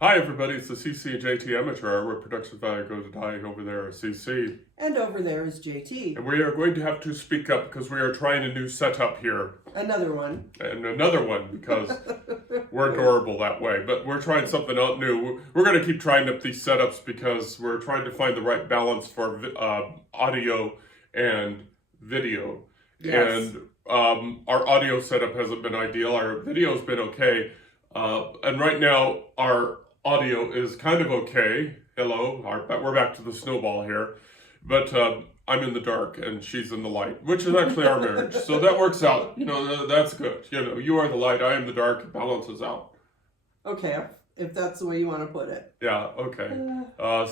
Hi everybody, it's the CC and JT Amateur Hour where production value goes to die over there at CC. And over there is JT. And we are going to have to speak up because we are trying a new setup here. Another one. And another one because we're adorable that way. But we're trying something out new. We're going to keep trying up these setups because we're trying to find the right balance for audio and video. Yes. And our audio setup hasn't been ideal. Our video's been okay. And right now, our audio is kind of okay. Hello, we're back to the snowball here. But I'm in the dark and she's in the light, which is actually our marriage. So that works out. You know, that's good. You know, you are the light, I am the dark. It balances out. Okay, if that's the way you want to put it. Yeah, okay.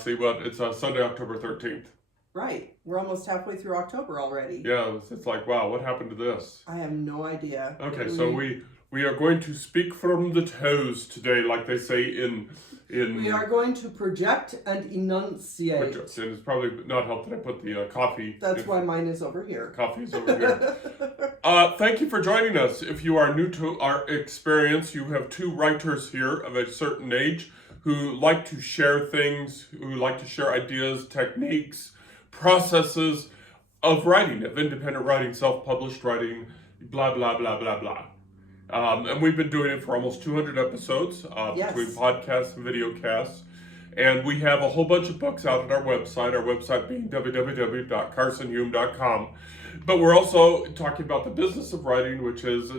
See what? It's Sunday, October 13th. Right. We're almost halfway through October already. Yeah, it's like, wow, what happened to this? I have no idea. Okay, so we are going to speak from the toes today, like they say in We are going to project and enunciate. And it's probably not helped that I put the coffee. That's why mine is over here. Coffee is over here. Thank you for joining us. If you are new to our experience, you have two writers here of a certain age who like to share things, who like to share ideas, techniques, processes of writing, of independent writing, self-published writing, blah, blah, blah, blah, blah. And we've been doing it for almost 200 episodes Yes. between podcasts and video casts. And we have a whole bunch of books out at our website being www.carsonhume.com. But we're also talking about the business of writing, which is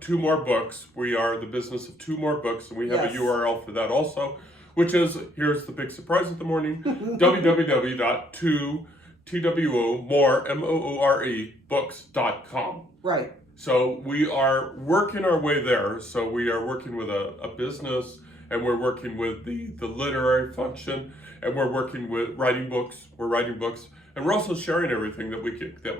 two more books. We are the business of two more books, and we have Yes. a URL for that also, which is, here's the big surprise of the morning, www.2more, Right. So we are working our way there. So we are working with a business, and we're working with the literary function, and we're working with writing books. We're writing books, and we're also sharing everything that we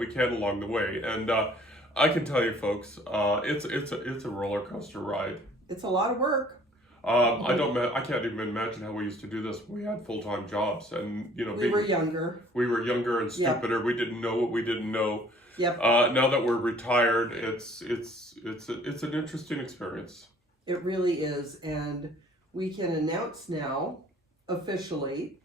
can along the way. And I can tell you, folks, it's a roller coaster ride. It's a lot of work. I can't even imagine how we used to do this when we had full-time jobs, and you know, We were younger. We were younger and Yep. stupider. We didn't know what we didn't know. Yep. Now that we're retired, it's an interesting experience. It really is. And we can announce now officially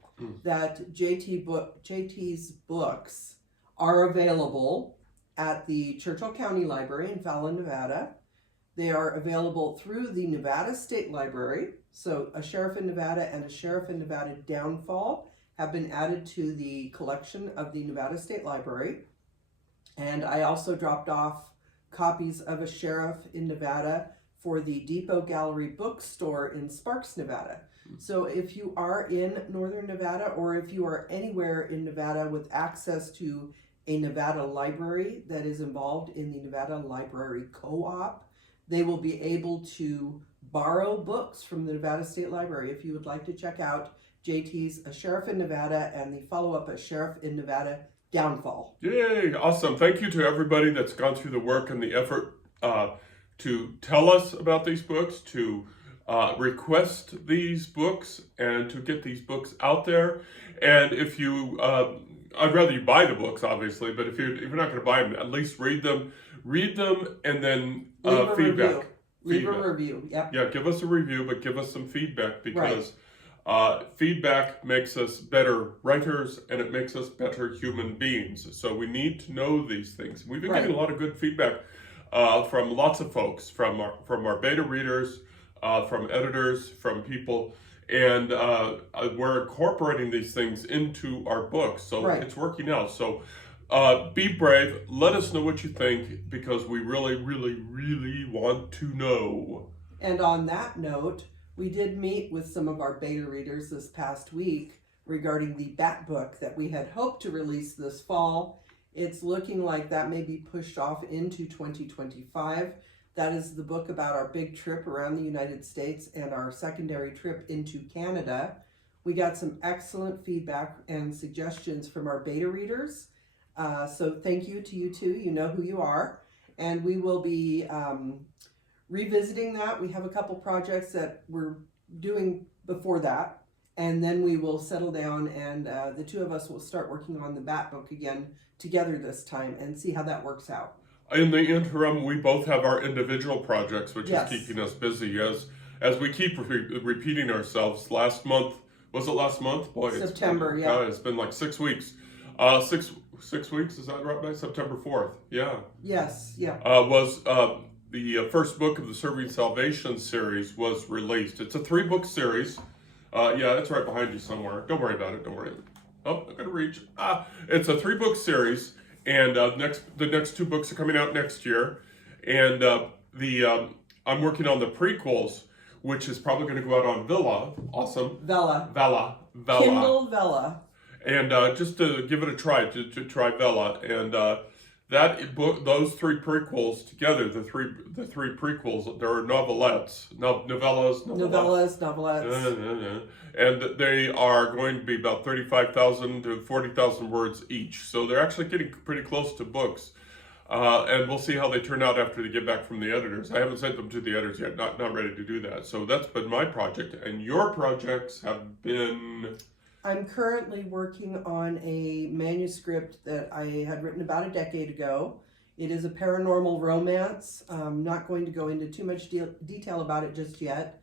that JT's books are available at the Churchill County Library in Fallon, Nevada. They are available through the Nevada State Library. So a sheriff in Nevada and a sheriff in Nevada downfall have been added to the collection of the Nevada State Library. And I also dropped off copies of a sheriff in Nevada for the Depot Gallery bookstore in Sparks, Nevada. So if you are in Northern Nevada, or if you are anywhere in Nevada with access to a Nevada library that is involved in the Nevada Library Co-op, they will be able to borrow books from the Nevada State Library. If you would like to check out JT's A Sheriff in Nevada and the follow-up A Sheriff in Nevada Downfall. Yay! Awesome. Thank you to everybody that's gone through the work and the effort to tell us about these books, to request these books, and to get these books out there. And if you, I'd rather you buy the books, obviously, but if you're not going to buy them, at least read them, and then Leave a feedback. review. Leave a review. Yep. Yeah, give us a review, but give us some feedback because. Right. Feedback makes us better writers, and it makes us better human beings. So we need to know these things. We've been getting a lot of good feedback from lots of folks, from our beta readers, from editors, from people, and we're incorporating these things into our books. So it's working out. So be brave. Let us know what you think, because we really, really, really want to know. And on that note, we did meet with some of our beta readers this past week regarding the Bat book that we had hoped to release this fall. It's looking like that may be pushed off into 2025. That is the book about our big trip around the United States and our secondary trip into Canada. We got some excellent feedback and suggestions from our beta readers. So thank you to you too. You know who you are. And we will be revisiting that. We have a couple projects that we're doing before that, and then we will settle down, and the two of us will start working on the Bat book again together this time and see how that works out. In the interim, we both have our individual projects, which Yes. is keeping us busy. as we keep repeating ourselves, last month, was it last month? Boy, September, it's, yeah. God, it's been like 6 weeks. 6 weeks, is that right, by September 4th? Yeah. Yes, yeah. Was the first book of the Serving Salvation series was released. It's a 3-book series. Yeah, it's right behind you somewhere. Don't worry about it. Don't worry. Oh, I'm gonna reach. It's a 3-book series, and the next 2 books are coming out next year. And I'm working on the prequels, which is probably going to go out on Villa. Awesome. Vella. Vella. Kindle Vella. And just to give it a try, to try Vella, and that book, those 3 prequels together, the three prequels, there are novelettes, novellas, and they are going to be about 35,000 to 40,000 words each. So they're actually getting pretty close to books. And we'll see how they turn out after they get back from the editors. I haven't sent them to the editors yet, not ready to do that. So that's been my project, and your projects have been... I'm currently working on a manuscript that I had written about a decade ago. It is a paranormal romance. I'm not going to go into too much detail about it just yet.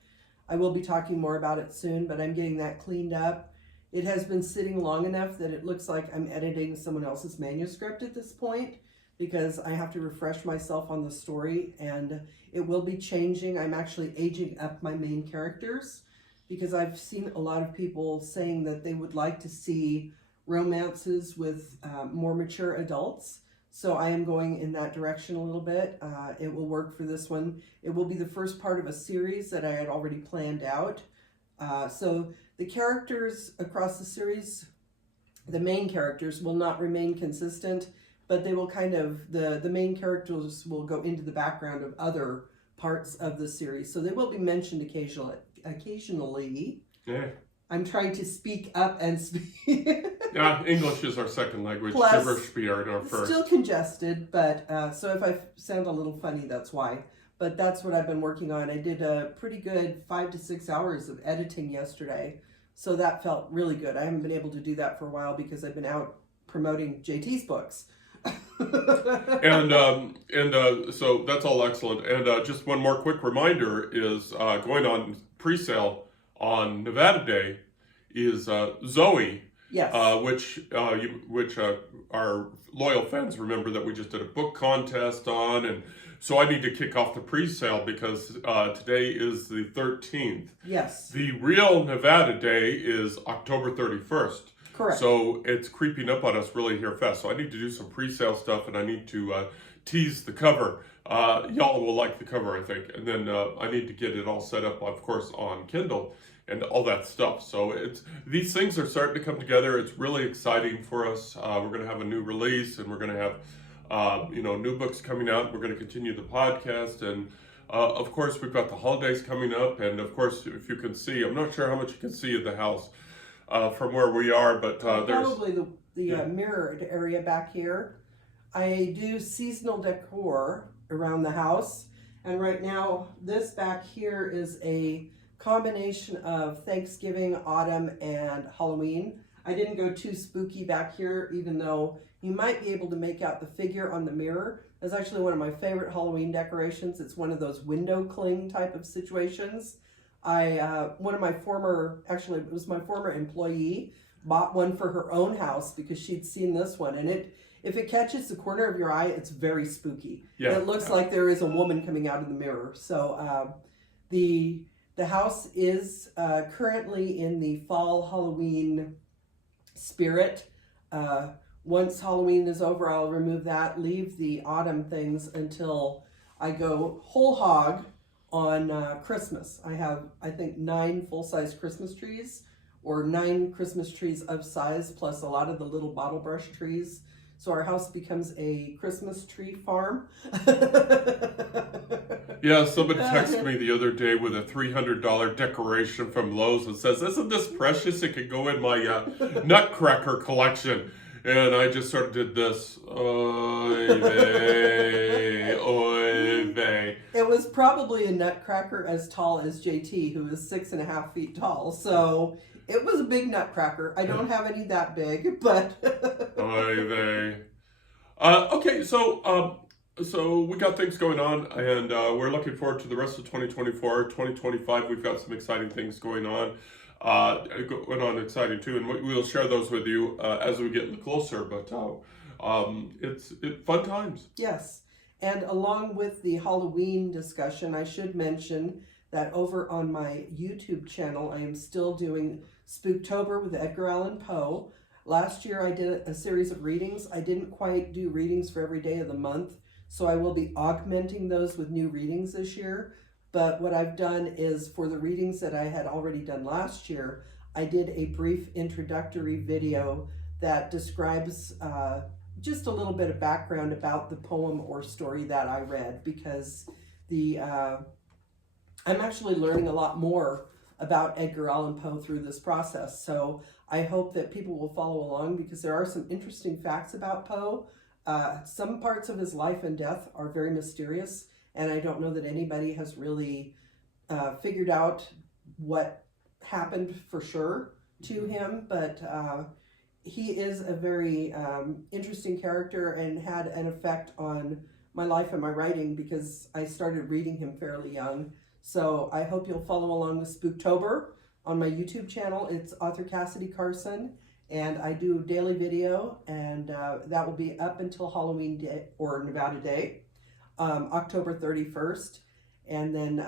I will be talking more about it soon, but I'm getting that cleaned up. It has been sitting long enough that it looks like I'm editing someone else's manuscript at this point, because I have to refresh myself on the story, and it will be changing. I'm actually aging up my main characters, because I've seen a lot of people saying that they would like to see romances with more mature adults. So I am going in that direction a little bit. It will work for this one. It will be the first part of a series that I had already planned out. So the characters across the series, the main characters, will not remain consistent, but they will kind of, the main characters will go into the background of other parts of the series. So they will be mentioned occasionally. Yeah. I'm trying to speak up and speak. Yeah, English is our second language. Plus, gibberish be our first. Still congested, but so if I sound a little funny, that's why. But that's what I've been working on. I did a pretty good 5 to 6 hours of editing yesterday, so that felt really good. I haven't been able to do that for a while because I've been out promoting JT's books. So that's all excellent. And just one more quick reminder is going on pre-sale on Nevada Day is ZOEY. Yes. Which our loyal fans remember that we just did a book contest on, and so I need to kick off the pre-sale because today is the 13th. Yes. The real Nevada Day is October 31st. Correct. So it's creeping up on us really here fast. So I need to do some pre-sale stuff, and I need to tease the cover. Y'all will like the cover, I think. And then I need to get it all set up, of course, on Kindle and all that stuff. So these things are starting to come together. It's really exciting for us. We're going to have a new release, and we're going to have new books coming out. We're going to continue the podcast, and of course, we've got the holidays coming up. And of course, if you can see, I'm not sure how much you can see of the house from where we are, but there's probably the mirrored area back here. I do seasonal decor around the house, and right now this back here is a combination of Thanksgiving, autumn, and Halloween. I didn't go too spooky back here, even though you might be able to make out the figure on the mirror. That's actually one of my favorite Halloween decorations. It's one of those window cling type of situations. It was my former employee, bought one for her own house because she'd seen this one, and if it catches the corner of your eye, it's very spooky. Yeah. It looks like there is a woman coming out of the mirror. So the house is currently in the fall Halloween spirit. Once Halloween is over, I'll remove that, leave the autumn things until I go whole hog on Christmas. I have, I think, 9 full-size Christmas trees, or 9 Christmas trees of size, plus a lot of the little bottle brush trees. So our house becomes a Christmas tree farm. Yeah, somebody texted me the other day with a $300 decoration from Lowe's and says, "Isn't this precious? It could go in my Nutcracker collection." And I just sort of did this. Oy vey, oy vey. It was probably a Nutcracker as tall as JT, who is 6.5 feet tall. So it was a big Nutcracker. I don't have any that big, but... Oy vey. Okay, so So we got things going on, and we're looking forward to the rest of 2024. 2025, we've got some exciting things going on. Exciting too, and we'll share those with you as we get closer. But it's fun times. Yes. And along with the Halloween discussion, I should mention that over on my YouTube channel, I am still doing Spooktober with Edgar Allan Poe. Last year I did a series of readings. I didn't quite do readings for every day of the month, so I will be augmenting those with new readings this year. But what I've done is, for the readings that I had already done last year, I did a brief introductory video that describes just a little bit of background about the poem or story that I read, because I'm actually learning a lot more about Edgar Allan Poe through this process. So I hope that people will follow along, because there are some interesting facts about Poe. Some parts of his life and death are very mysterious, and I don't know that anybody has really figured out what happened for sure to him, but he is a very interesting character and had an effect on my life and my writing, because I started reading him fairly young. So I hope you'll follow along with Spooktober on my YouTube channel. It's author Cassidy Carson, and I do daily video, and that will be up until Halloween Day, or Nevada Day, October 31st. And then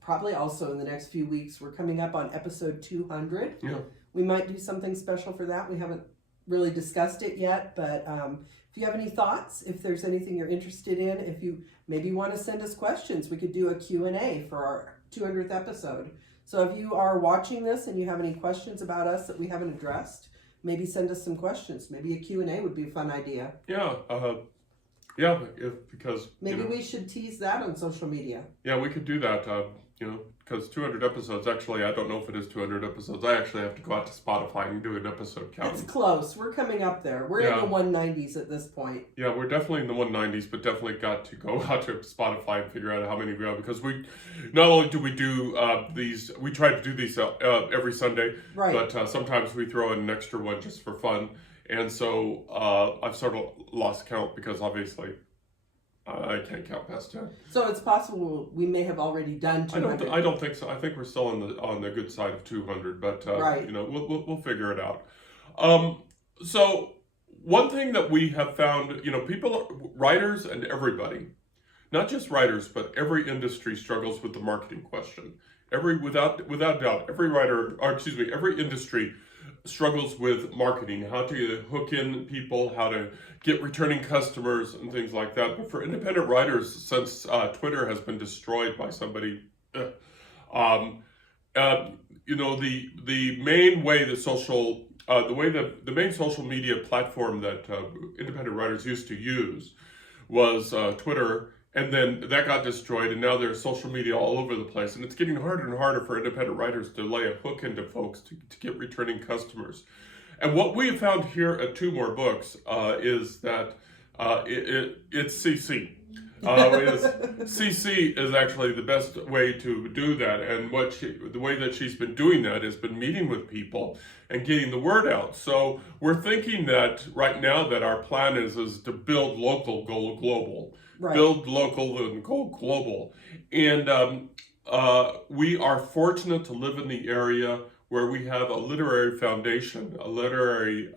probably also in the next few weeks, we're coming up on episode 200. Yeah. We might do something special for that. We haven't really discussed it yet, but if you have any thoughts, if there's anything you're interested in, if you maybe want to send us questions, we could do a Q&A for our 200th episode. So if you are watching this and you have any questions about us that we haven't addressed, maybe send us some questions. Maybe a Q&A would be a fun idea. Yeah, because maybe we should tease that on social media. Yeah, we could do that. Because 200 episodes. Actually, I don't know if it is 200 episodes. I actually have to go out to Spotify and do an episode count. It's close. We're coming up there. We're in the 190s at this point. Yeah, we're definitely in the 190s, but definitely got to go out to Spotify and figure out how many we have, because we not only do we do these, we try to do these every Sunday, right? But sometimes we throw in an extra one just for fun, and so I've sort of lost count, because obviously I can't count past 10. So it's possible we may have already done 200. I don't think so. I think we're still on the good side of 200, but right. We'll figure it out. So one thing that we have found, people, writers, and everybody, not just writers, but every industry struggles with the marketing question. Without doubt, every industry struggles with marketing, how to hook in people, how to get returning customers and things like that. But for independent writers, since Twitter has been destroyed by somebody, the main way the main social media platform that independent writers used to use was Twitter. And then that got destroyed, and now there's social media all over the place. And it's getting harder and harder for independent writers to lay a hook into folks to get returning customers. And what we have found here at Two More Books is that it's CC. CC is actually the best way to do that. And the way that she's been doing that has been meeting with people and getting the word out. So we're thinking that right now that our plan is to build local, go global. Right. Build local and go global. And we are fortunate to live in the area where we have a literary foundation, a literary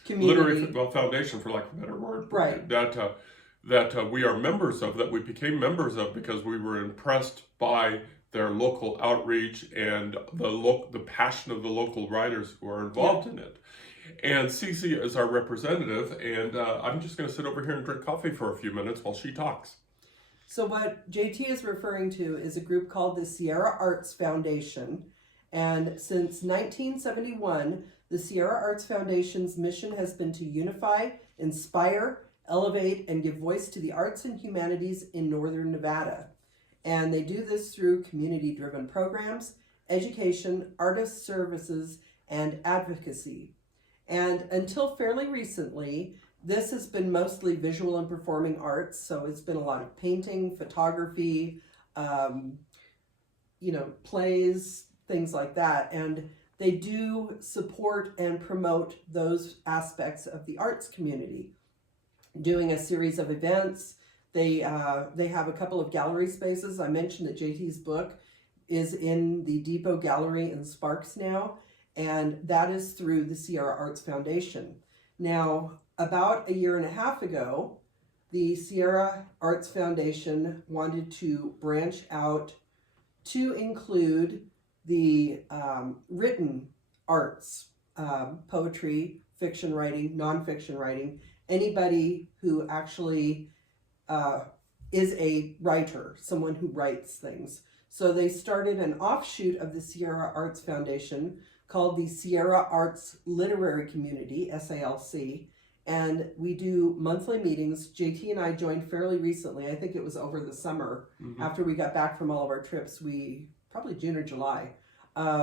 foundation, for lack of a better word. Right. That we are members of, that we became members of because we were impressed by their local outreach and the passion of the local writers who are involved in it. And Cece is our representative, and I'm just going to sit over here and drink coffee for a few minutes while she talks. So what JT is referring to is a group called the Sierra Arts Foundation. And since 1971, the Sierra Arts Foundation's mission has been to unify, inspire, elevate, and give voice to the arts and humanities in Northern Nevada. And they do this through community-driven programs, education, artist services, and advocacy. And until fairly recently, this has been mostly visual and performing arts. So it's been a lot of painting, photography, plays, things like that. And they do support and promote those aspects of the arts community. doing a series of events. They have a couple of gallery spaces. I mentioned that JT's book is in the Depot Gallery in Sparks now, and that is through the Sierra Arts Foundation. Now, about a year and a half ago, the Sierra Arts Foundation wanted to branch out to include the written arts, poetry, fiction writing, nonfiction writing, anybody who actually is a writer, someone who writes things. So they started an offshoot of the Sierra Arts Foundation called the Sierra Arts Literary Community, SALC, and we do monthly meetings. JT and I joined fairly recently. I think it was over the summer after we got back from all of our trips. Probably June or July.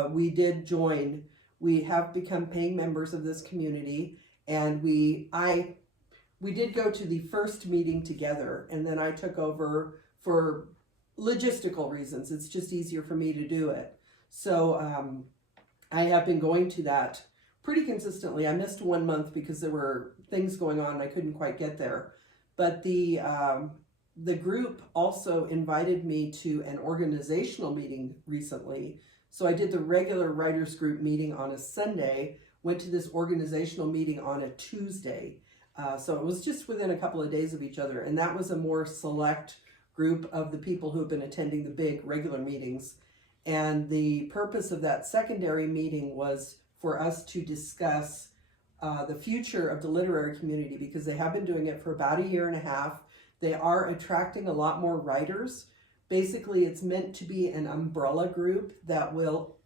We did join. We have become paying members of this community, and we did go to the first meeting together, and then I took over for logistical reasons. It's just easier for me to do it. So I have been going to that pretty consistently. I missed 1 month because there were things going on and I couldn't quite get there. But the group also invited me to an organizational meeting recently. So I did the regular writers group meeting on a Sunday, went to this organizational meeting on a Tuesday. So it was just within a couple of days of each other. And that was a more select group of the people who have been attending the big regular meetings. And the purpose of that secondary meeting was for us to discuss the future of the literary community, because they have been doing it for about a year and a half. They are attracting a lot more writers. Basically, it's meant to be an umbrella group that will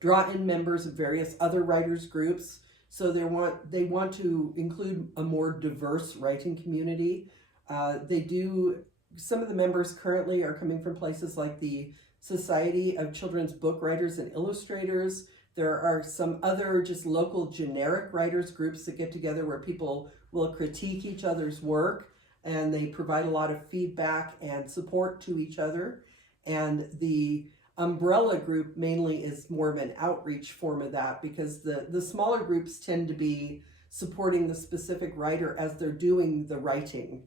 draw in members of various other writers groups. So they want to include a more diverse writing community. Some of the members currently are coming from places like the Society of Children's Book Writers and Illustrators. There are some other just local generic writers groups that get together where people will critique each other's work, and they provide a lot of feedback and support to each other. And the umbrella group mainly is more of an outreach form of that, because the smaller groups tend to be supporting the specific writer as they're doing the writing.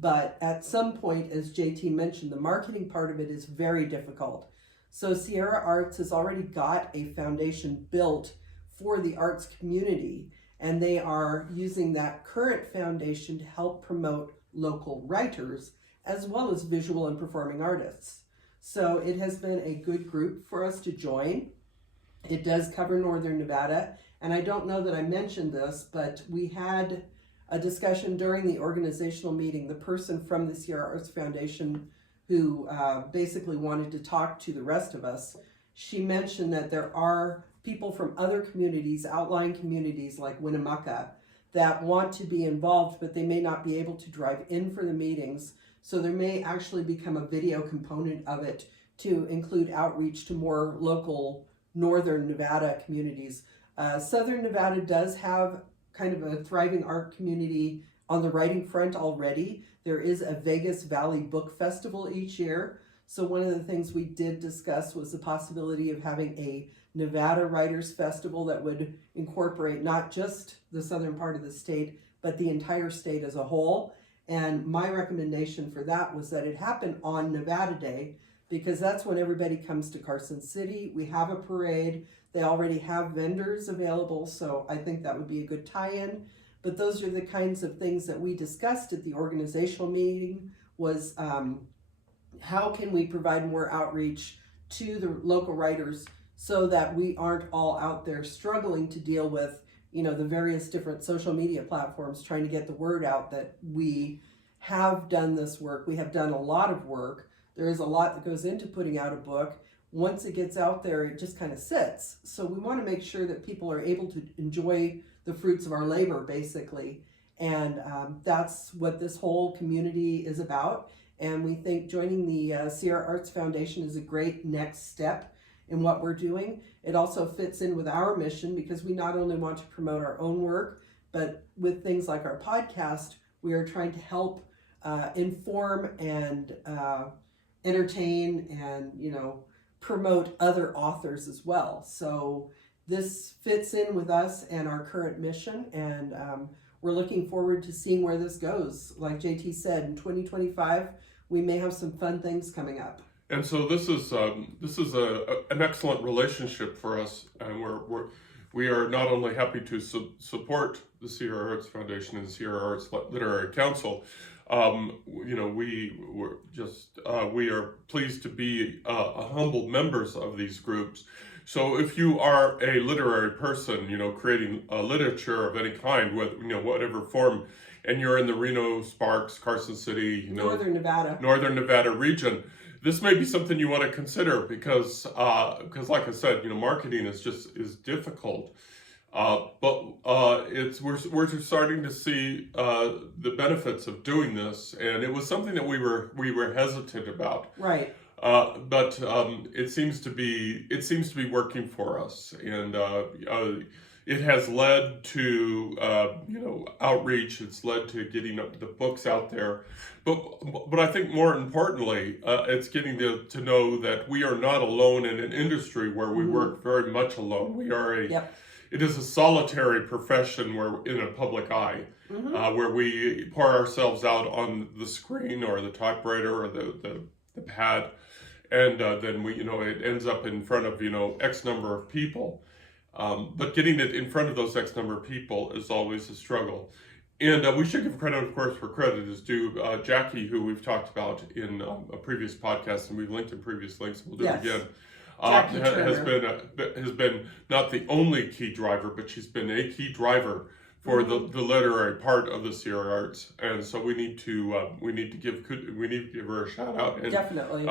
But at some point, as JT mentioned, the marketing part of it is very difficult. So Sierra Arts has already got a foundation built for the arts community, and they are using that current foundation to help promote local writers as well as visual and performing artists. So it has been a good group for us to join. It does cover Northern Nevada, and I don't know that I mentioned this, but we had a discussion during the organizational meeting. The person from the Sierra Arts Foundation who basically wanted to talk to the rest of us, she mentioned that there are people from other communities, outlying communities like Winnemucca, that want to be involved, but they may not be able to drive in for the meetings. So there may actually become a video component of it to include outreach to more local Northern Nevada communities. Southern Nevada does have kind of a thriving art community on the writing front already. There is a Vegas Valley Book Festival each year. So one of the things we did discuss was the possibility of having a Nevada Writers Festival that would incorporate not just the southern part of the state, but the entire state as a whole. And my recommendation for that was that it happen on Nevada Day, because that's when everybody comes to Carson City. We have a parade. They already have vendors available, so I think that would be a good tie-in. But those are the kinds of things that we discussed at the organizational meeting, was how can we provide more outreach to the local writers so that we aren't all out there struggling to deal with, you know, the various different social media platforms trying to get the word out that we have done this work. We have done a lot of work. There is a lot that goes into putting out a book. Once it gets out there, it just kind of sits. So we want to make sure that people are able to enjoy the fruits of our labor, basically. And that's what this whole community is about. And we think joining the Sierra Arts Foundation is a great next step in what we're doing. It also fits in with our mission, because we not only want to promote our own work, but with things like our podcast, we are trying to help inform and entertain and, you know, promote other authors as well. So this fits in with us and our current mission, and we're looking forward to seeing where this goes. Like JT said, in 2025, we may have some fun things coming up. And so this is an excellent relationship for us, and we are not only happy to support the Sierra Arts Foundation and the Sierra Arts Literary Council. We are pleased to be humble members of these groups. So if you are a literary person, creating literature of any kind, whatever form, and you're in the Reno, Sparks, Carson City, Northern Nevada region, this may be something you want to consider because like I said, marketing is difficult. We're starting to see the benefits of doing this, and it was something that we were hesitant about. Right. But it seems to be working for us, and it has led to outreach. It's led to getting the books out there, but I think more importantly, it's getting to know that we are not alone in an industry where we work very much alone. We are It is a solitary profession where in a public eye, where we pour ourselves out on the screen or the typewriter or the pad, and then it ends up in front of X number of people. But getting it in front of those X number of people is always a struggle. And we should give credit, of course, where credit is due. Jackie, who we've talked about in a previous podcast, and we've linked in previous links, we'll do it again. Has been not the only key driver, but she's been a key driver for the literary part of the Sierra Arts, and so we need to give her a shout out. And, definitely.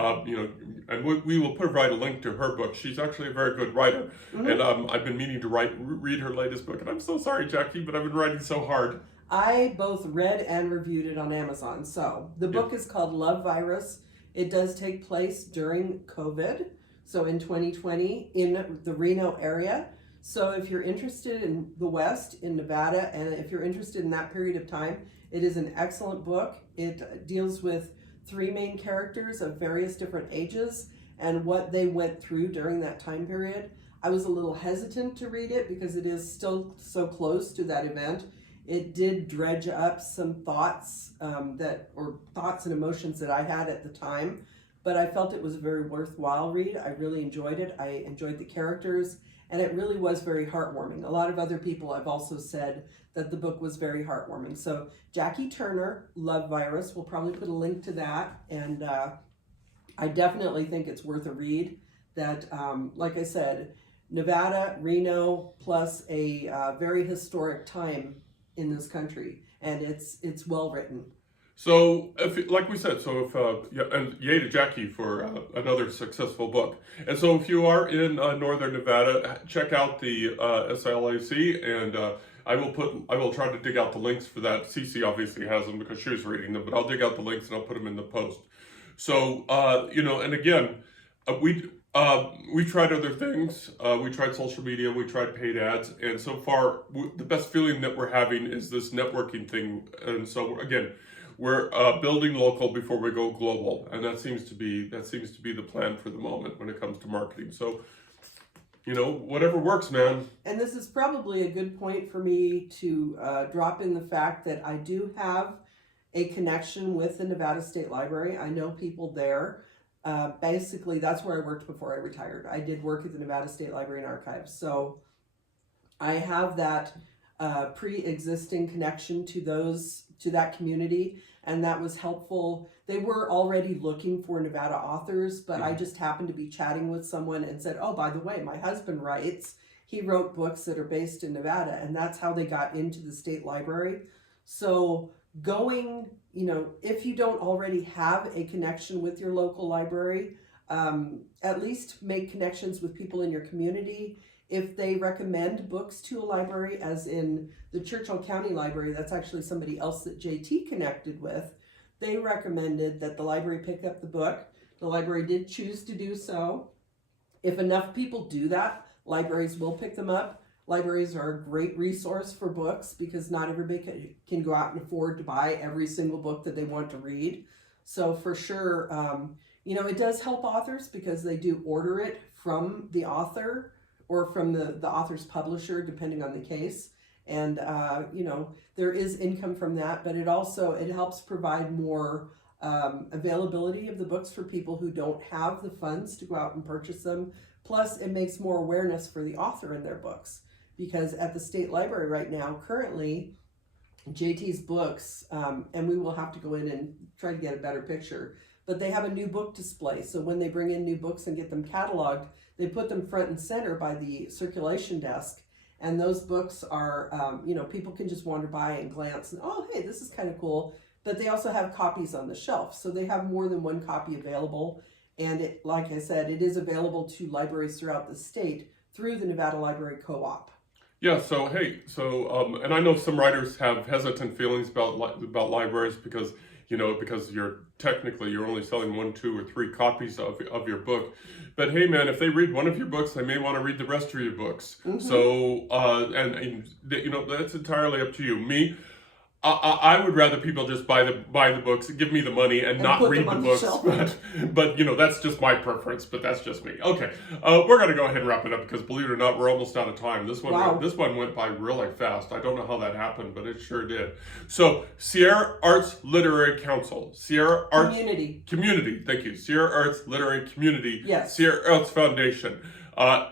And we will provide a link to her book. She's actually a very good writer, and I've been meaning to read her latest book, and I'm so sorry, Jackie, but I've been writing so hard. I both read and reviewed it on Amazon. So the book is called Love Virus. It does take place during COVID. So in 2020 in the Reno area. So if you're interested in the West, in Nevada, and if you're interested in that period of time, it is an excellent book. It deals with 3 main characters of various different ages and what they went through during that time period. I was a little hesitant to read it because it is still so close to that event. It did dredge up some thoughts thoughts and emotions that I had at the time. But I felt it was a very worthwhile read. I really enjoyed it. I enjoyed the characters, and it really was very heartwarming. A lot of other people have also said that the book was very heartwarming. So Jacci Turner, Love Virus, we'll probably put a link to that, and I definitely think it's worth a read. That, like I said, Nevada, Reno, plus a very historic time in this country, and it's well written. So, like we said, and yay to Jackie for another successful book. And so, if you are in Northern Nevada, check out the SALC, and I will try to dig out the links for that. Cece obviously has them because she was reading them, but I'll dig out the links and I'll put them in the post. So, and again, we tried other things. We tried social media, we tried paid ads, and so far, the best feeling that we're having is this networking thing. And so, again, we're building local before we go global, and that seems to be the plan for the moment when it comes to marketing. So, whatever works, man. And this is probably a good point for me to drop in the fact that I do have a connection with the Nevada State Library. I know people there. Basically, that's where I worked before I retired. I did work at the Nevada State Library and Archives, so I have that pre-existing connection to that community, and that was helpful. They were already looking for Nevada authors, but I just happened to be chatting with someone and said, oh, by the way, my husband writes. He wrote books that are based in Nevada, and that's how they got into the state library. So going, if you don't already have a connection with your local library, at least make connections with people in your community. If they recommend books to a library, as in the Churchill County Library, that's actually somebody else that JT connected with, they recommended that the library pick up the book. The library did choose to do so. If enough people do that, libraries will pick them up. Libraries are a great resource for books because not everybody can go out and afford to buy every single book that they want to read. So for sure, it does help authors because they do order it from the author or from the author's publisher, depending on the case. And, you know, there is income from that, but it helps provide more availability of the books for people who don't have the funds to go out and purchase them. Plus, it makes more awareness for the author in their books, because at the state library right now, currently, JT's books, and we will have to go in and try to get a better picture, but they have a new book display. So when they bring in new books and get them cataloged, they put them front and center by the circulation desk. And those books are, you know, people can just wander by and glance and, oh, hey, this is kind of cool. But they also have copies on the shelf. So they have more than one copy available. And it, like I said, it is available to libraries throughout the state through the Nevada Library Co-op. Yeah, so hey, and I know some writers have hesitant feelings about libraries because, you know, because you're only selling 1, 2, or 3 copies of your book. But hey, man, if they read one of your books, they may want to read the rest of your books. Mm-hmm. So, and you know, that's entirely up to you. Me, I would rather people just buy the books, give me the money, and not read the books. But you know, that's just my preference. But that's just me. Okay, we're gonna go ahead and wrap it up because, believe it or not, we're almost out of time. This one went by really fast. I don't know how that happened, but it sure did. So, Sierra Arts Literary Council, Sierra Arts Community. Thank you, Sierra Arts Literary Community. Yes. Sierra Arts Foundation.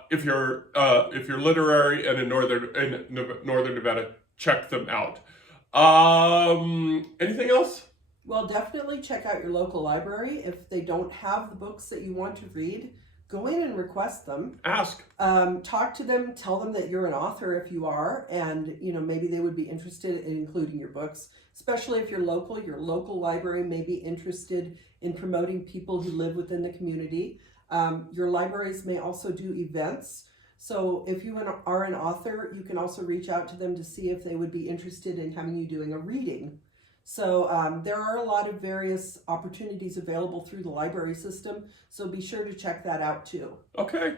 If you're literary and in northern Nevada, check them out. Anything else? Well, definitely check out your local library. If they don't have the books that you want to read, go in and request them. Ask. Talk to them, tell them that you're an author if you are, and you know, maybe they would be interested in including your books, especially if you're local. Your local library may be interested in promoting people who live within the community. Your libraries may also do events. So if you are an author, you can also reach out to them to see if they would be interested in having you doing a reading. So there are a lot of various opportunities available through the library system. So be sure to check that out too. Okay.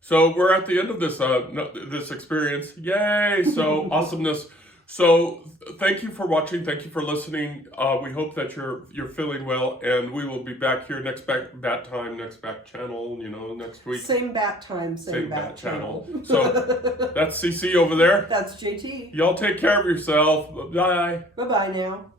So we're at the end of this experience. Yay! So awesomeness. So thank you for watching. Thank you for listening. We hope that you're feeling well, and we will be back here next bat time, next bat channel. You know, next week. Same bat time, same bat channel. So that's CC over there. That's JT. Y'all take care of yourself. Bye. Bye bye now.